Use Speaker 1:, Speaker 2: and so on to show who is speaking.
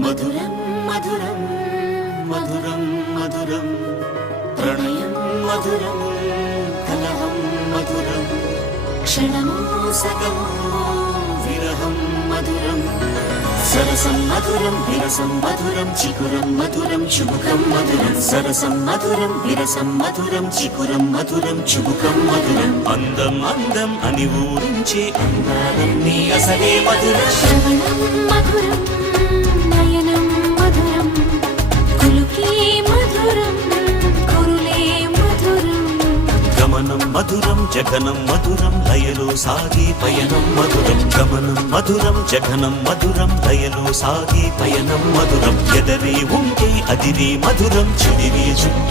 Speaker 1: మధురం మధురం మధురం మధురం ప్రణయం మధురం కలహం మధురం క్షణము సగం విరహం మధురం సరసం మధురం విరసం మధురం చికురం మధురం చుబుకం మధురం సరసం మధురం విరసం మధురం చికురం మధురం చుబుకం మధురం
Speaker 2: అందం అందం అని ఊరించే అందాలన్నీ అసలే
Speaker 3: మధురం
Speaker 4: గమనం మధురం జగనం మధురం లయలో సాగి పయనం మధురం గమనం మధురం జగనం మధురం లయలో సాగి పయనం మధురం ఎదరి ఉంటే అదిరి మధురం చెడిరి